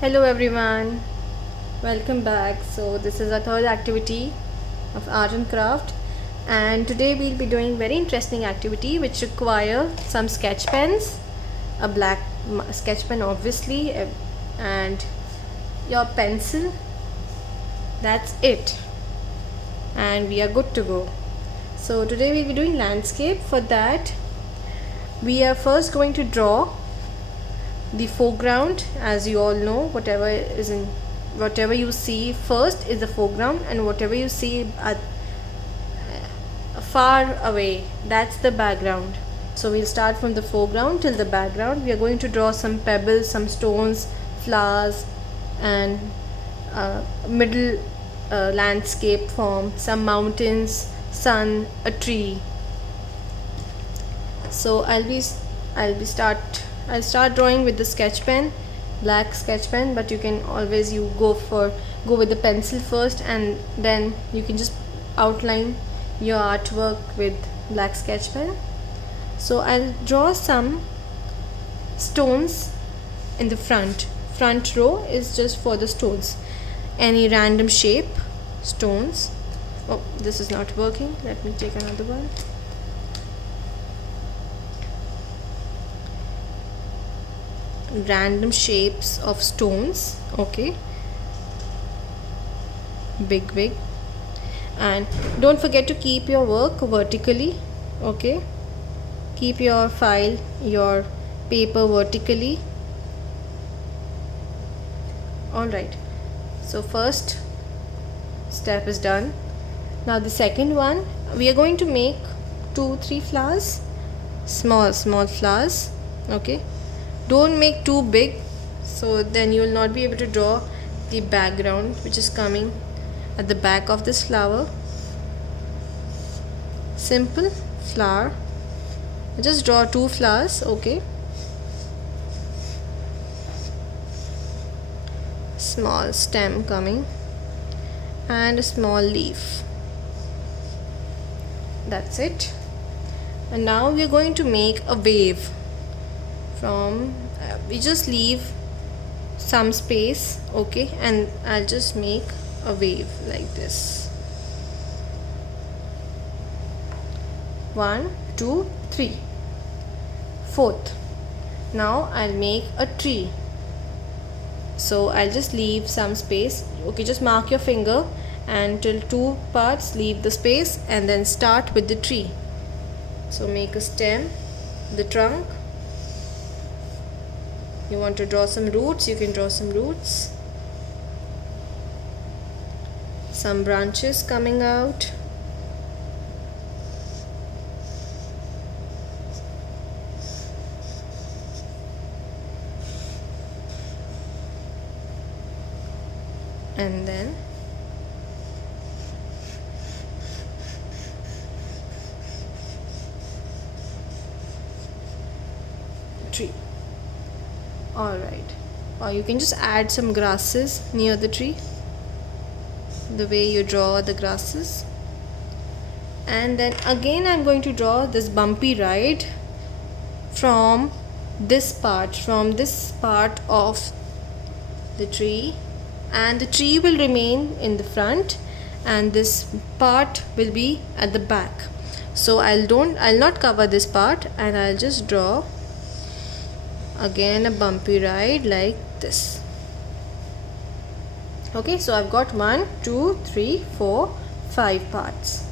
Hello everyone, welcome back. So this is our third activity of art and craft, and today we'll be doing very interesting activity which require some sketch pens, a black sketch pen obviously, and your pencil. That's it, and we are good to go. So today we'll be doing landscape. For that we are first going to draw the foreground. As you all know, whatever you see first is the foreground, and whatever you see at far away, that's the background. So we'll start from the foreground till the background. We are going to draw some pebbles, some stones, flowers, and middle landscape form, some mountains, sun, a tree. So I'll start drawing with the sketch pen, black sketch pen, but you can always go with the pencil first, and then you can just outline your artwork with black sketch pen. So I'll draw some stones in the front row is just for the stones, any random shape stones. Oh, this is not working, let me take another one. Random shapes of stones, okay, big, and don't forget to keep your work vertically, okay, keep your file, your paper vertically. Alright, so first step is done. Now the second one, we are going to make 2-3 flowers, small flowers, okay. Don't make too big, so then you will not be able to draw the background which is coming at the back of this flower. Simple flower, just draw 2 flowers, okay. Small stem coming and a small leaf. That's it. And now we are going to make a wave. We just leave some space, okay, and I'll just make a wave like this. 1, 2, 3. Fourth, now I'll make a tree. So I'll just leave some space, okay, just mark your finger and till 2 parts leave the space, and then start with the tree. So make a stem, the trunk. You want to draw some roots, you can draw some roots, some branches coming out, and then tree. Alright, or you can just add some grasses near the tree, the way you draw the grasses. And then again I'm going to draw this bumpy ride from this part of the tree, and the tree will remain in the front and this part will be at the back. So I'll not cover this part, and I'll just draw again a bumpy ride like this. Okay, so I've got 1, 2, 3, 4, 5 parts.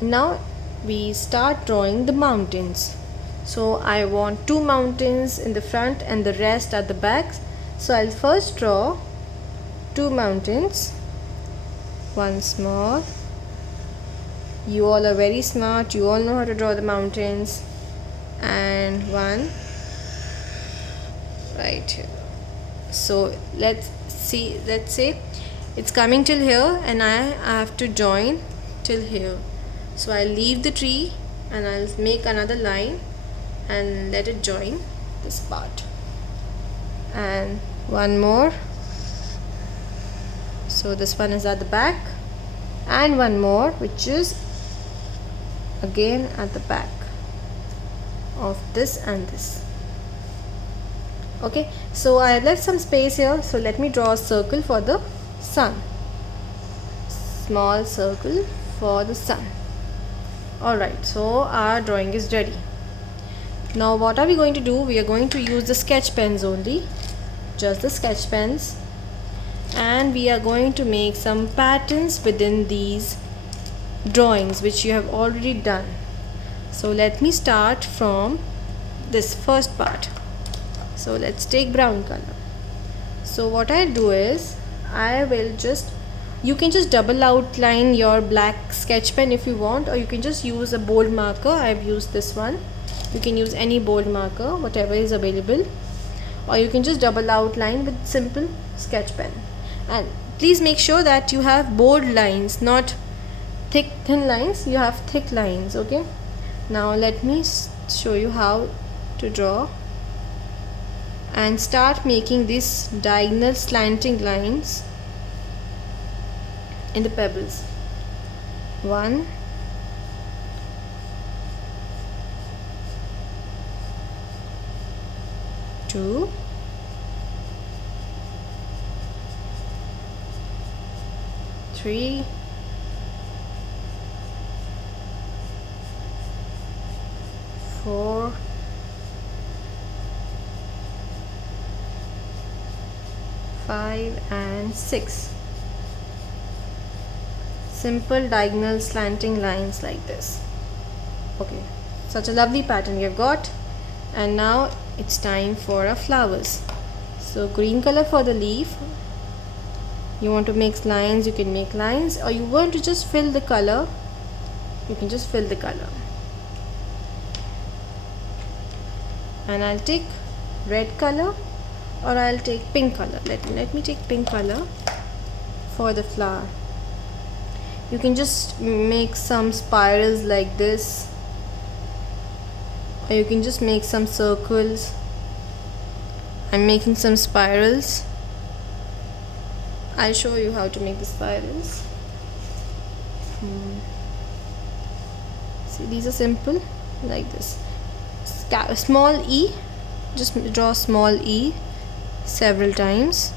Now we start drawing the mountains. So I want 2 mountains in the front and the rest at the back. So I'll first draw 2 mountains, one small. You all are very smart, you all know how to draw the mountains, and one right here. So let's say it's coming till here, and I have to join till here. So I'll leave the tree and I'll make another line and let it join this part, and one more. So this one is at the back, and one more which is again at the back of this and this. Okay, so I have left some space here, so let me draw a circle for the sun. Small circle for the sun. Alright, so our drawing is ready. Now what are we going to do? We are going to use the sketch pens only, just the sketch pens, and we are going to make some patterns within these drawings which you have already done. So let me start from this first part. So let's take brown color. So what I do is, you can just double outline your black sketch pen if you want, or you can just use a bold marker. I've used this one. You can use any bold marker, whatever is available, or you can just double outline with simple sketch pen. And please make sure that you have bold lines, not thin lines. You have thick lines. Okay, now let me show you how to draw and start making these diagonal slanting lines in the pebbles. 1, 2, 3, 4, 5 and 6. Simple diagonal slanting lines like this. Okay, such a lovely pattern you've got. And now it's time for our flowers. So green color for the leaf. You want to make lines, you can make lines, or you want to just fill the color, you can just fill the color. And I'll take red color, or I'll take pink color. Let me take pink color for the flower. You can just make some spirals like this, or you can just make some circles. I'm making some spirals. I'll show you how to make the spirals. See, these are simple like this. Small E, just draw small E several times.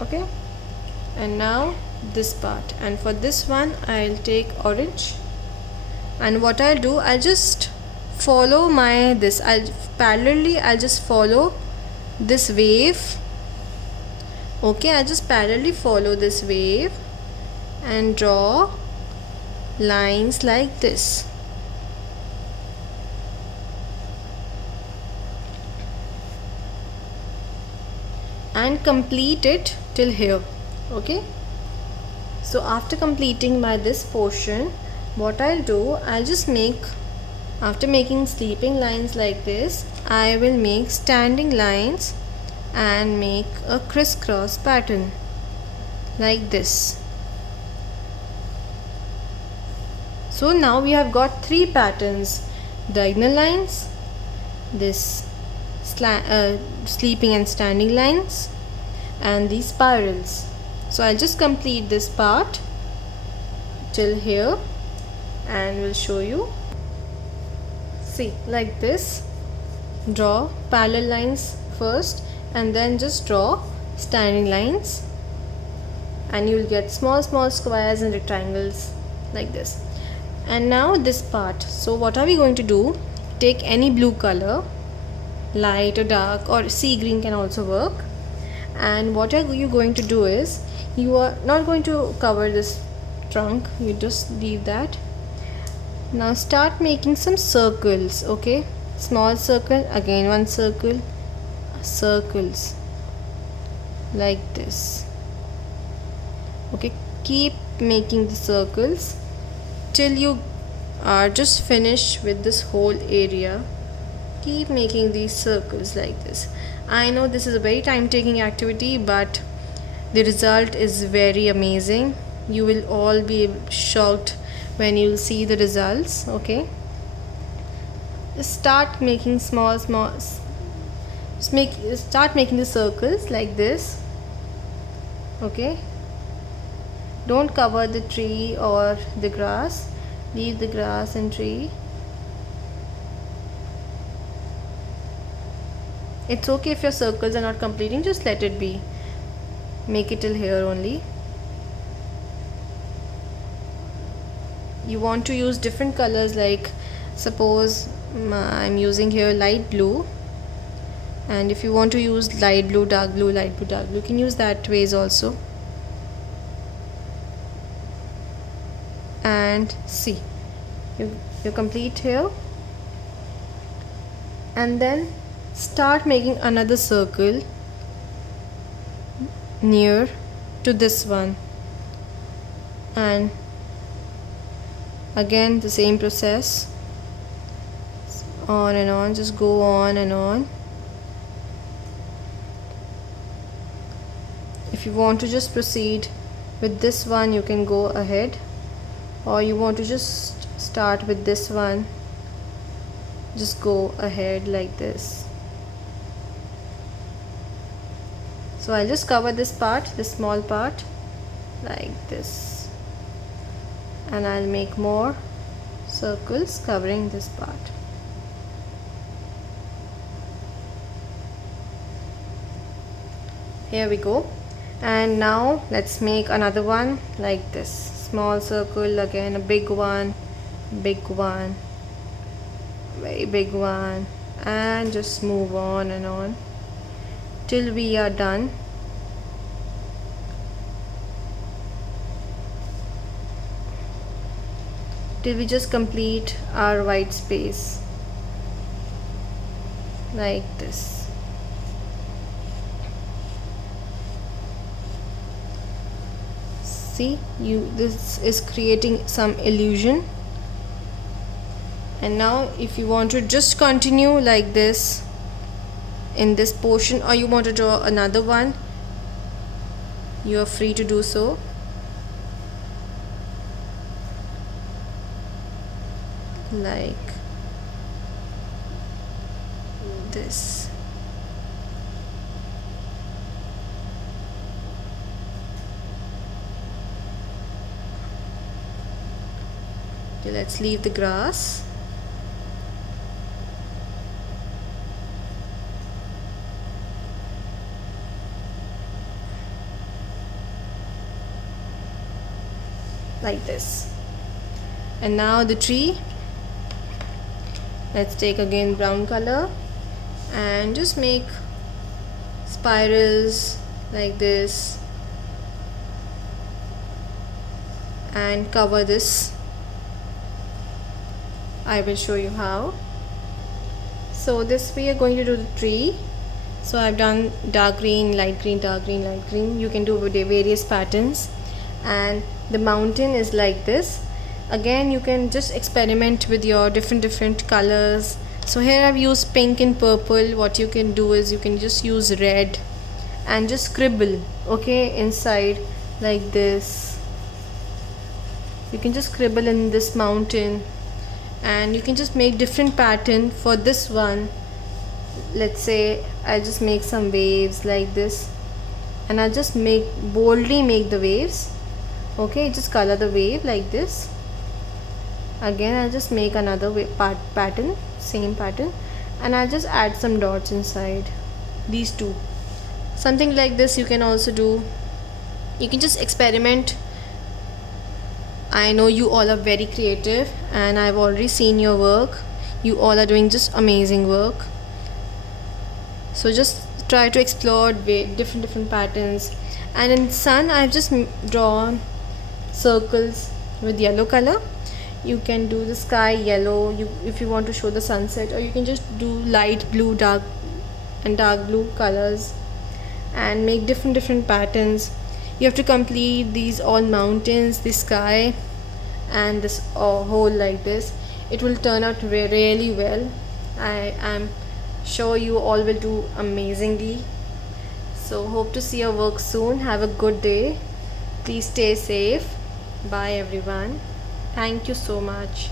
Okay, and now this part, and for this one I'll take orange, and what I'll do, I'll just follow I'll just follow this wave. Okay, I'll just parallelly follow this wave and draw lines like this. And complete it till here. Okay, so after completing this portion, what I'll do, I'll just make, after making sleeping lines like this, I will make standing lines and make a crisscross pattern like this. So now we have got 3 patterns: diagonal lines, this sleeping and standing lines, and these spirals. So I'll just complete this part till here and will show you. See, like this, draw parallel lines first and then just draw standing lines, and you will get small squares and rectangles like this. And now this part, so what are we going to do? Take any blue color, light or dark, or sea green can also work. And what are you going to do is, you are not going to cover this trunk, you just leave that. Now start making some circles. Okay, small circle, again one circle, circles like this. Okay, keep making the circles till you are just finished with this whole area. Keep making these circles like this. I know this is a very time-taking activity, but the result is very amazing. You will all be shocked when you will see the results. Okay, just start making start making the circles like this. Okay, don't cover the tree or the grass, leave the grass and tree. It's okay if your circles are not completing, just let it be. Make it till here only. You want to use different colors, like suppose I'm using here light blue, and if you want to use light blue, dark blue, light blue, dark blue, you can use that ways also. And see, you complete here, and then start making another circle near to this one, and again the same process, on and on, just go on and on. If you want to just proceed with this one, you can go ahead, or you want to just start with this one, just go ahead like this. So I'll just cover this part, this small part, like this, and I'll make more circles covering this part. Here we go. And now let's make another one like this. Small circle again, a big one, very big one, and just move on and on till we are done. Till we just complete our white space like this. See, this is creating some illusion. And now if you want to just continue like this in this portion, or you want to draw another one, you are free to do so. Like this. Okay, let's leave the grass. Like this. And now the tree. Let's take again brown color and just make spirals like this and cover this. I will show you how. So this we are going to do the tree. So I've done dark green, light green, dark green, light green. You can do various patterns, and the mountain is like this. Again, you can just experiment with your different colors. So here I've used pink and purple. What you can do is you can just use red and just scribble, okay, inside like this. You can just scribble in this mountain, and you can just make different pattern for this one. Let's say I just make some waves like this, and I just boldly make the waves, okay, just color the wave like this. Again, I'll just make another pattern, same pattern, and I'll just add some dots inside these two. Something like this you can also do. You can just experiment. I know you all are very creative, and I've already seen your work. You all are doing just amazing work. So just try to explore different patterns. And in sun, I've just drawn circles with yellow color. You can do the sky yellow if you want to show the sunset, or you can just do light blue, dark blue colors and make different patterns. You have to complete these all mountains, the sky, and this whole like this. It will turn out really well. I am sure you all will do amazingly. So hope to see your work soon. Have a good day. Please stay safe. Bye everyone. Thank you so much.